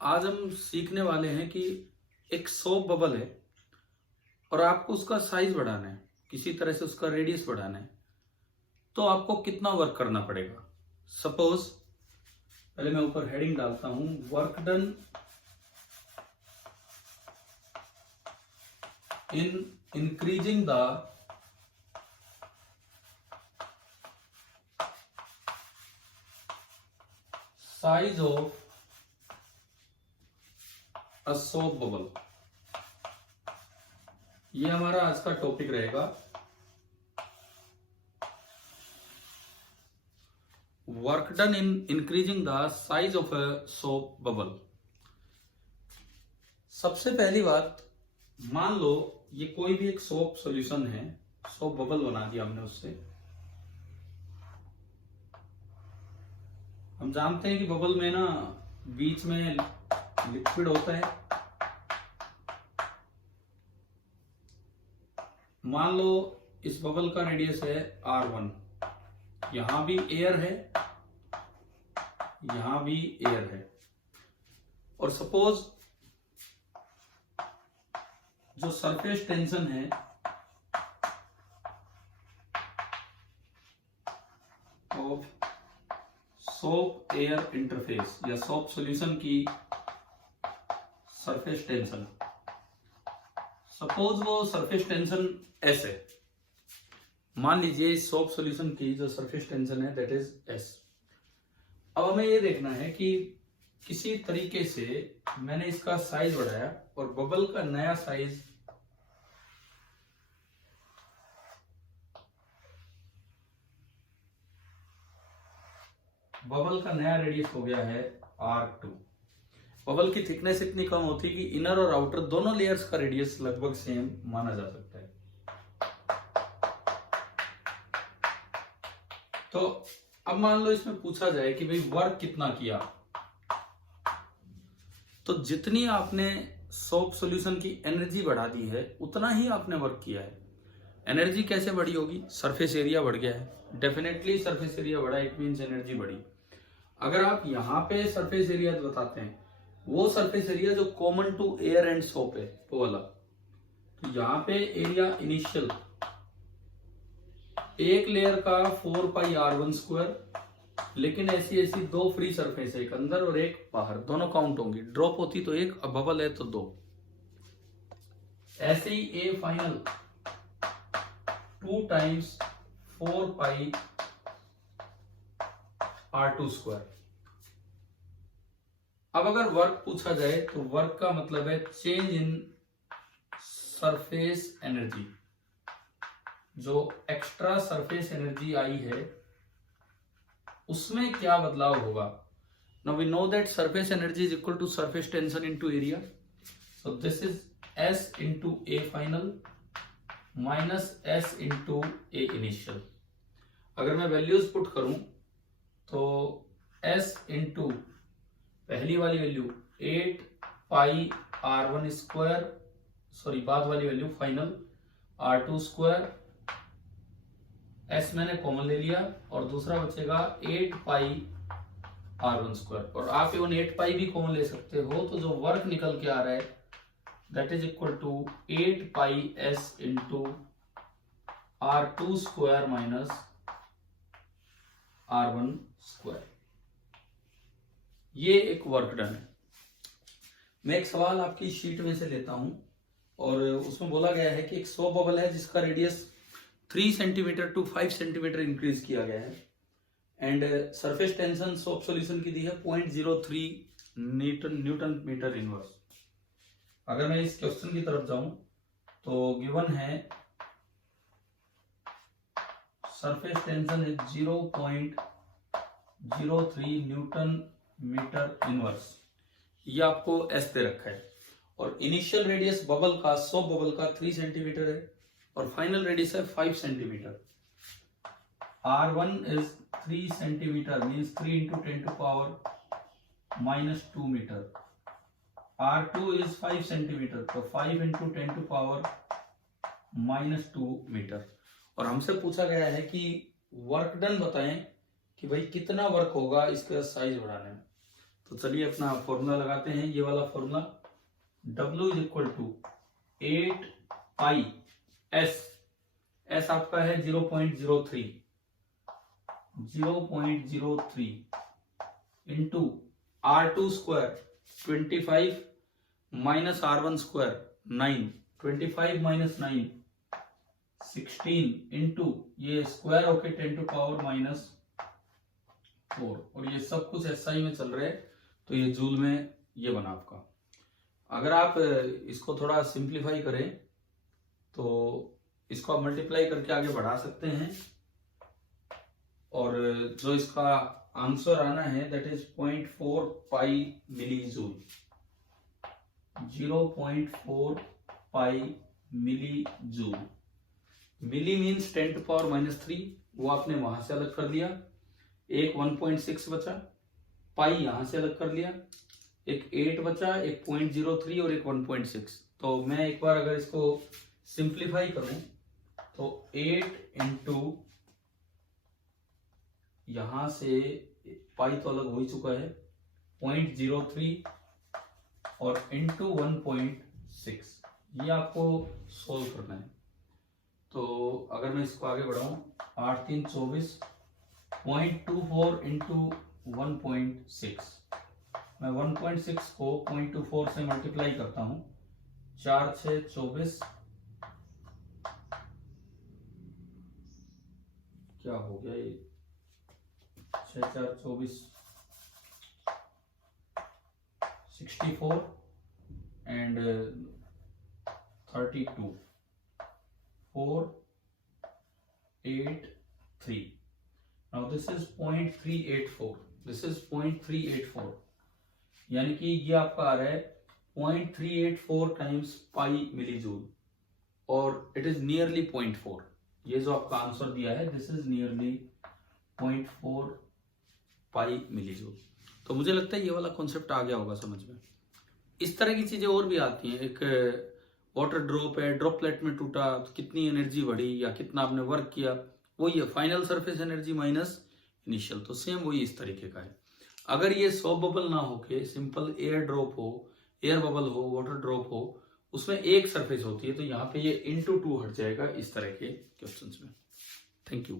आज हम सीखने वाले हैं कि एक सोप बबल है और आपको उसका साइज बढ़ाना है, किसी तरह से उसका रेडियस बढ़ाना है। तो आपको कितना वर्क करना पड़ेगा। सपोज पहले मैं ऊपर हेडिंग डालता हूं, work done in increasing the size of a soap bubble. ये हमारा आज का टॉपिक रहेगा। Work done in increasing the size of a soap bubble. सबसे पहली बात, मान लो ये कोई भी एक सोप सॉल्यूशन है, सोप बबल बना दिया हमने उससे। हम जानते हैं कि बबल में ना बीच में लिक्विड होता है। मान लो इस बबल का रेडियस है R1, यहां भी एयर है, यहां भी एयर है। और सपोज जो सरफेस टेंशन है ऑफ सोप एयर इंटरफेस या सोप सॉल्यूशन की सरफेस टेंशन, सपोज वो सरफेस टेंशन S है। मान लीजिए सोप सॉल्यूशन की जो सरफेस टेंशन है दैट इज S। अब हमें ये देखना है कि किसी तरीके से मैंने इसका साइज बढ़ाया और बबल का नया साइज बबल का नया रेडियस हो गया है R2। बबल की थिकनेस इतनी कम होती है कि इनर और आउटर दोनों लेयर्स का रेडियस लगभग सेम माना जा सकता है। तो अब मान लो इसमें पूछा जाए कि भाई वर्क कितना किया, तो जितनी आपने सोप सॉल्यूशन की एनर्जी बढ़ा दी है उतना ही आपने वर्क किया है। एनर्जी कैसे बढ़ी होगी? सरफेस एरिया बढ़ गया है, डेफिनेटली सरफेस एरिया बढ़ा, इट मींस एनर्जी बढ़ी। अगर आप यहाँ पे सरफेस एरिया बताते हैं, वो सरफेस एरिया जो common to air and soap है वो वाला, तो यहाँ पे एरिया इनिशियल एक लेयर का 4πr1², लेकिन ऐसी ऐसी दो फ्री सरफेस है, एक अंदर और एक बाहर, दोनों काउंट होंगी। ड्रॉप होती तो एक, अब बबल है तो दो। ऐसे ही ए फाइनल 2 टाइम्स 4πr2²। अब अगर वर्क पूछा जाए तो वर्क का मतलब है चेंज इन सरफेस एनर्जी। जो एक्स्ट्रा सरफेस एनर्जी आई है उसमें क्या बदलाव होगा। Now we know that surface energy is equal to surface tension into area, so this is S into A final minus S into A initial. अगर मैं values put करूं तो S इंटू पहली वाली वैल्यू 8πr1², सॉरी बाद वाली value final R2², S मैंने common ले लिया और दूसरा बचेगा 8πr1²। और आप इवन 8π भी कॉमन ले सकते हो, तो जो वर्क निकल के आ रहा है that is equal to 8πs into R2² minus R1²। ये एक वर्क डन है। मैं एक सवाल आपकी शीट में से लेता हूं और उसमें बोला गया है कि एक सोप बबल है जिसका radius 3 centimetre to 5 centimetre increase किया गया है and surface tension soap solution की दी है 0.03 न्यूटन मीटर इनवर्स। अगर मैं इस क्वेश्चन की तरफ जाऊं तो गिवन है सरफेस टेंशन है 0.03 न्यूटन मीटर इनवर्स, ये आपको S दे रखा है। और इनिशियल रेडियस बबल का, सोप बबल का 3 सेंटीमीटर है और फाइनल रेडियस है 5 centimetre. R1 is 3 centimetre means 3 into 10⁻⁻² metre. R2 is 5 centimetre, तो 5 इंटू 10⁻⁻² मीटर। और हमसे पूछा गया है कि वर्क डन बताएं कि भाई कितना वर्क होगा इसका साइज बढ़ाने में। तो चलिए अपना फॉर्मूला लगाते हैं, ये वाला formula W is equal to 8 pi S, S आपका है 0.03 into R2 square 25 minus R1 square 9, 25 minus 9 16 into ये स्क्वायर होके 10 टू पावर माइनस 4, और ये सब कुछ SI में चल रहा है तो ये जूल में ये बना आपका। अगर आप इसको थोड़ा सिंप्लीफाई करें तो इसको आप मल्टीप्लाई करके आगे बढ़ा सकते हैं, और जो इसका आंसर आना है that is 0.4 pi milli joule, 0.4 pi milli joule. Milli means 10 to power minus 3, वो आपने वहां से अलग कर लिया, एक 1.6 बचा, पाई यहां से अलग कर लिया, एक 8 बचा, एक 0.03 और एक 1.6। तो मैं एक बार अगर इसको सिंप्लीफाई करूं तो 8 इंटू यहां से पाई तो अलग हो ही चुका है 0.03 और इंटू 1.6, ये आपको सोल्व करना है। तो अगर मैं इसको आगे बढ़ाऊं 8 3 24, 0.24 इंटू 1.6, मैं 1.6 को 0.24 से मल्टीप्लाई करता हूं, 4 6 24, क्या हो गया ये 6 4 24 64 and 32 4 8 3। Now this is 0.384, this is 0.384, यानी कि ये आपका आ रहा है 0.384 टाइम्स पाई मिली जूल, और इट इज नियरली 0.4। ये जो आपका आंसर दिया है this is nearly 0.4 pi milli joule. तो मुझे लगता है ये वाला कॉन्सेप्ट आ गया होगा समझ में। इस तरह की चीजें और भी आती हैं, एक वाटर ड्रॉप है, ड्रॉपलेट में टूटा तो कितनी एनर्जी बढ़ी या कितना आपने वर्क किया, वही है final surface energy minus initial. तो सेम वही इस तरीके का है। अगर ये सॉफ्ट बबल ना होके सिंपल एयर ड्रॉप हो, एयर बबल हो, वाटर ड्रॉप हो, उसमें एक सरफेस होती है, तो यहाँ पे ये into 2 हट जाएगा इस तरह के क्वेश्चंस में। Thank you.